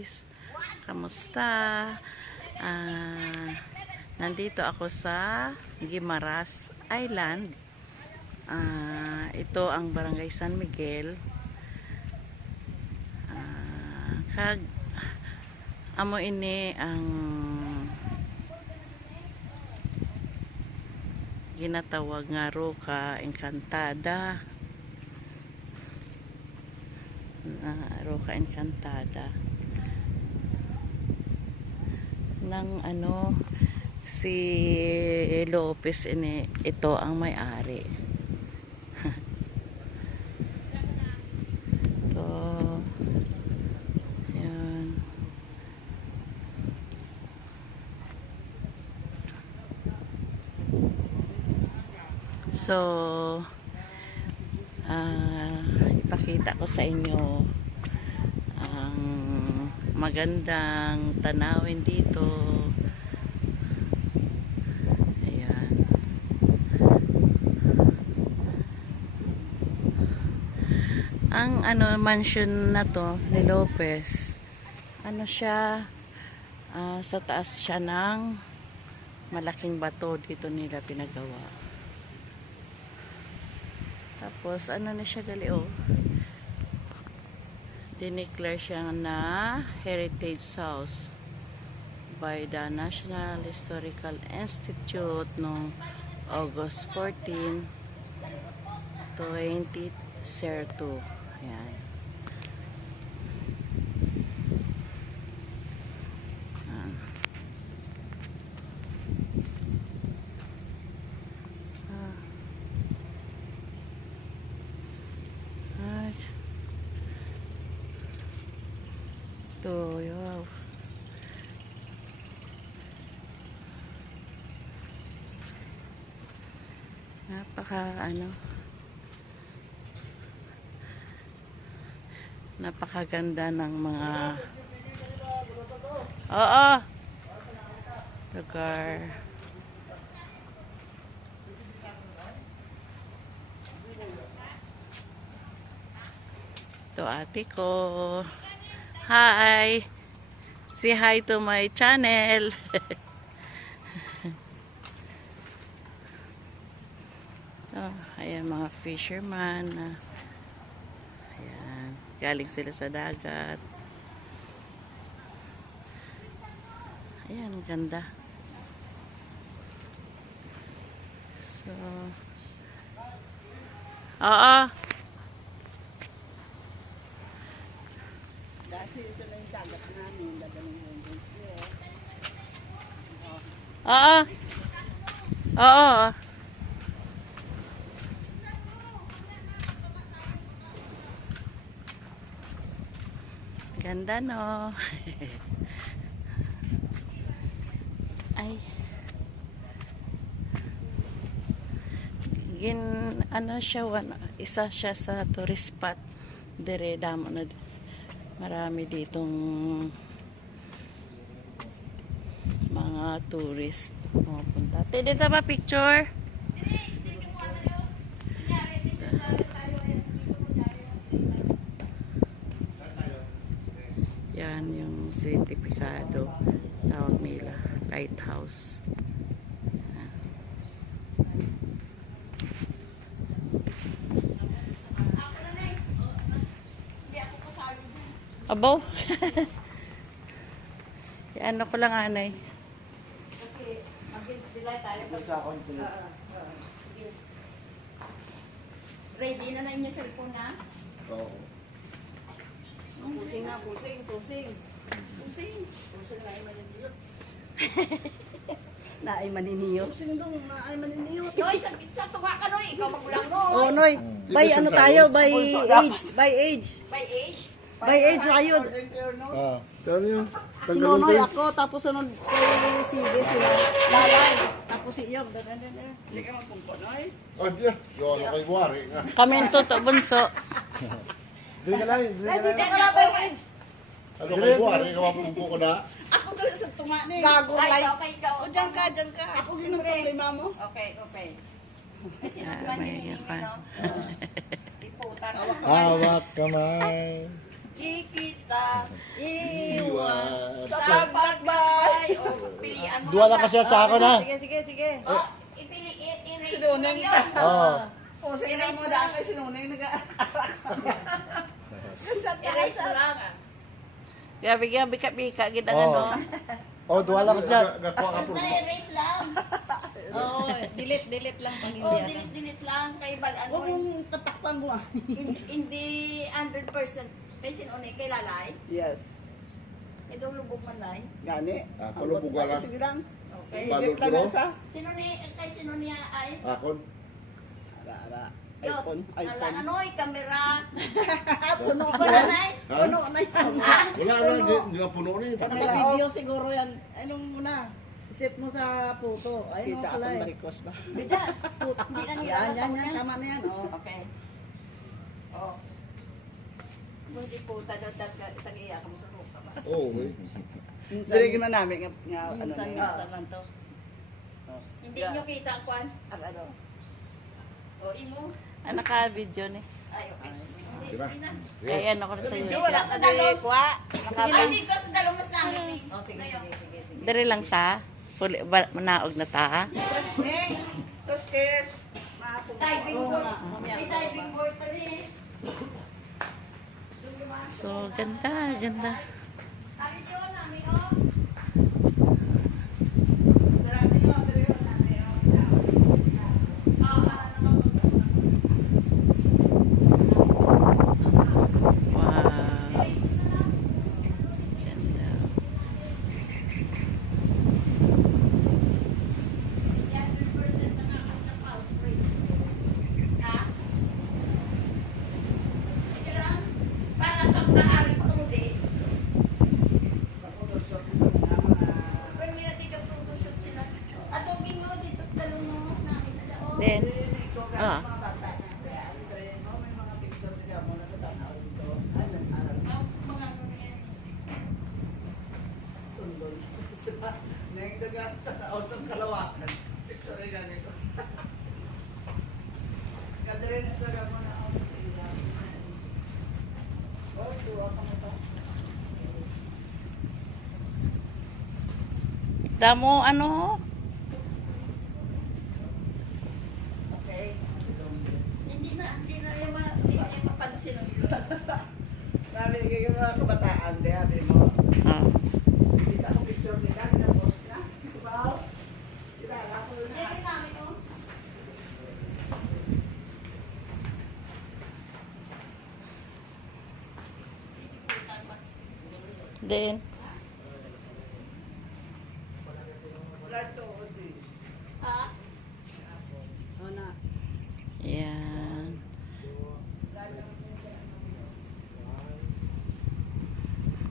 guys, kamusta? Nandito ako sa Guimaras Island. Ito ang Barangay San Miguel. Amo ini ang ginatawag nga Roca Encantada. Roca Encantada ng si Lopez ini, ito ang may-ari. Ito, yan. So ipakita ko sa inyo ang magandang tanawin dito. Ayan. Ang mansion na to ni Lopez, siya, sa taas siya ng malaking bato, dito nila pinagawa. Tapos, na siya gali, dineclare siya na Heritage House by the National Historical Institute noong August 14, 2002. Ayan. Ito, wow. Napakaganda ng mga lugar. Ito ate ko. Hi! Say hi to my channel. Ayan mga fisherman. Ayan, galing sila sa dagat. Ayan, ganda. So, Kasi ito na yung dagat namin, lagaling yung Oo. Ganda no. Ay. Siya, isa siya sa tourist spot. Dire damo na. Marami ditong mga tourist pupunta. Dito ba picture? Yan yung sertifikado, tawag nila, lighthouse. Abo. Ano ko lang anay. Kasi mabilis sila tayo. Ready na na inyo cellphone na? Oo. Pusing na, pusing. Pusing na ay maniniyot. Na ay maniniyot. Pusing dong, na ay maniniyot. Noy, sa tuwa ka Noy, ikaw magulang Noy. Oh, Noy. By tayo? By age. By age? By age na kayo. Tara niyo. Si Nonoy ako, tapos sunod kay Sige sila. Lalay. Tapos si Iyog. Hindi ka magpungko Noy? Diyan. Yun, kay Buhari nga. Kami to bunso. Doon ka lang. Hindi ka by age. Ano kay Buhari? Kapapumpo ko na. Ako galit sa tunga ni. Gago, Ay, like. ikaw. O, dyan ka. Ako ginagawa kay mamo. Okay. Kasi naman may hinihingi, yan no? Iputan. Hawak kamay. Kikita, iwan. Bye. Pilihan mo. Dua lang kasi sa ako na. Sige. Oh, ipili, i-erase mo Sinuneng yun. ka. Oo. O, sige na mo daan kay sinunay Erase mo lang. Gabi bika gid ang Oo. ano. Oh, dua lang kasi. Gakuha ka Basta erase lang. Oo, delete lang pag Oh, hindi. delete lang. Kay ano, Huwag mong tatakpan mo. hindi 100%. Kay sinunay, kay lalay. Yes. Ito lubog man lay. Gani. Ah, palubog ka lang. Sige lang. Okay. Balot Delete lang ko. ang sa. Kay sinunia ay. Akon. Ara. Yo, iPhone. Anoy, kamera. Puno Wala na. na eh. Ha? Puno na yan. Wala na, hindi nga puno na yun. Naka-video siguro yan. Anong muna? Set mo sa photo. Ayun mo pala eh. Maricos ba? Bida, hindi na nila Yan. natawag Tama na yan. Oh. Okay. Oh. Hindi po, tag-iya ka mo sa ruka ba? Oo, eh. Dirigin man namin nga ano Minsan lang to. Hindi nyo kita ang kwan? Ang ano? O, imo? Ah, naka-video ni. Ay, okay. Hindi, Diba? sige na. Kaya ano ko na sa Hindi, iyo. wala sa dalong. Kwa. Hindi ko sa dalong mas nangit eh. Oh, sige. Diri lang ta. Puli manaog na ta. So scarce. Diving board. May diving board pa rin. So, ganda. Ari yun, namin o. Wow. Ganda. Para sa kahari ko mo din. Pero may natigap photoshoot sila. Atugin mo dito sa dalong mo namin na daon. Then, ah, Mga ano na yan. Sundon. Neng dagat tao sa kalawakan. Sorry ganito. Kadere na sa mo na ako. Oh, tuwa ka mo to. damo ano? Okay. Hindi na yung mapansin ang ilo. Nabi kayo mga kabataan, di abi mo. Ah. Kita ko picture nila, na-post na. Wow. Kilala ko Hindi na. rin namin o. Then, Wala to, di. Ha? Oh, na. yan.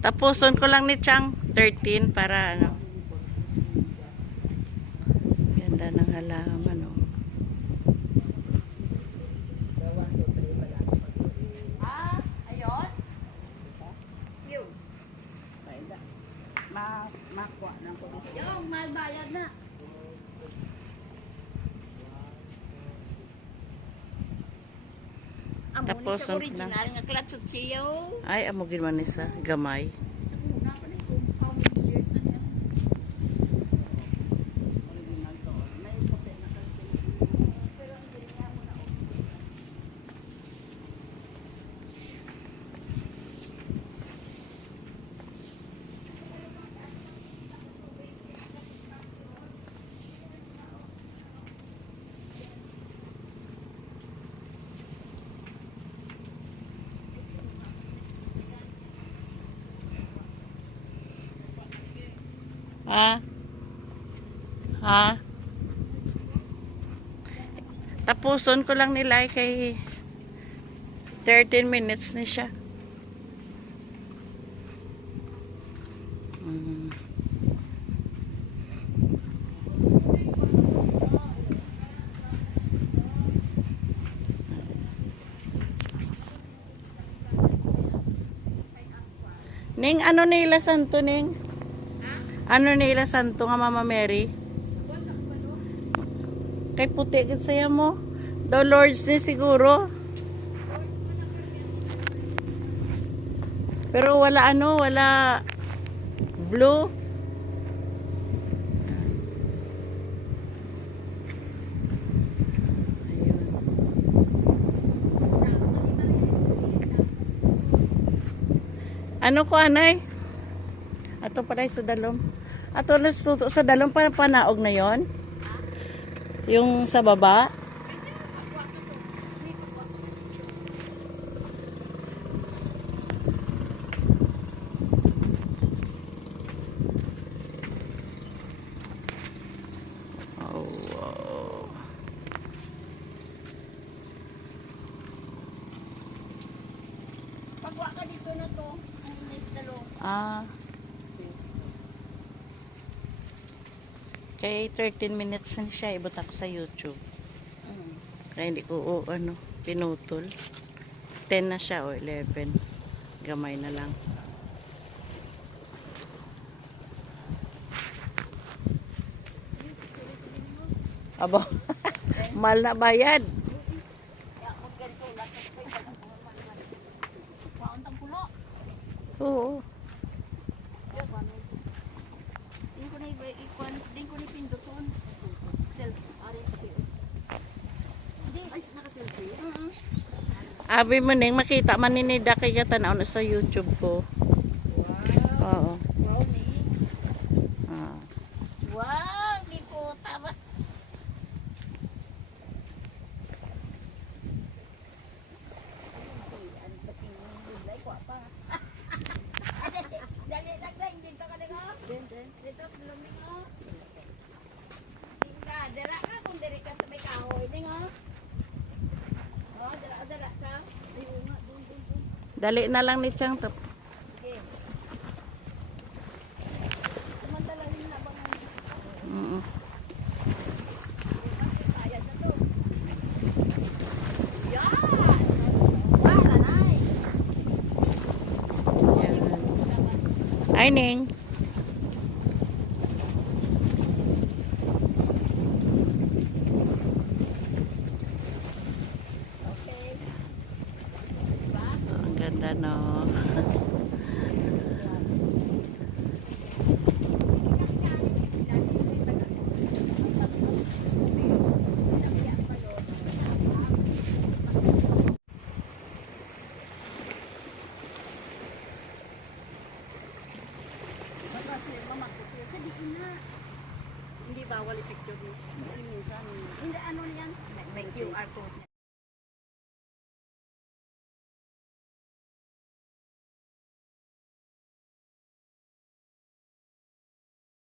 Tapuson ko lang ni Chang 13 para ano. Ganda ng halaman oh. Ayun? Yun. Paida. Makuha lang ko. Yung, malbayad na. Tapos, Amo ni siya original nga klatsutsiyo. Ay, amo gid man ni sa gamay. Una pa rin kung how many years na niya. Original to. May puti na kalkin. Pero hindi niya mo na Ha? Ha? Tapuson ko lang nila kay 13 minutes na siya. Mm. Ning ano nila santo ning? Ano nila santo nga Mama Mary? Kay puti gid saya mo. Daw Lords ni siguro. Pero wala ano, wala Blue. Ayun. Ano ko, anay? Ato pa sa dalom. Ato na sa dalom para panaog na yon. Yung sa baba. Oh, wow. Pagwa ka dito na to, ang inis dalong. Ah. Kay 13 minutes na siya, ibot ako sa YouTube. Kaya hindi ko, pinutol. 10 na siya o 11. Gamay na lang. Abo, mahal na bayad. Kaya ako ganito, lakas pa yung paon tang pulo. Oo. Din ko na ikuan, din ko ni pinduton. Ari pati. Di ay naka-selfie. Abi mo ning makita man ni Nida kay katanaw na sa YouTube ko. Oo. Wow ni. Ah. Wow, di ko tama. Dali dagdag dito ka dingo. Dito lumingo. Tingka, dira ka kung diri ka sa may kahoy dingo. Oh, dira ka. Ayun nga, dun. Dali na lang ni Chang tap. Sige. Samantalahin na bang Mm. bayad na to. Yan! Para nay. Yan. Ay Ning. Okay. So, ang ganda no. Hindi bawal i-picture mo. Kasi minsan, Hindi ano yan? May QR code.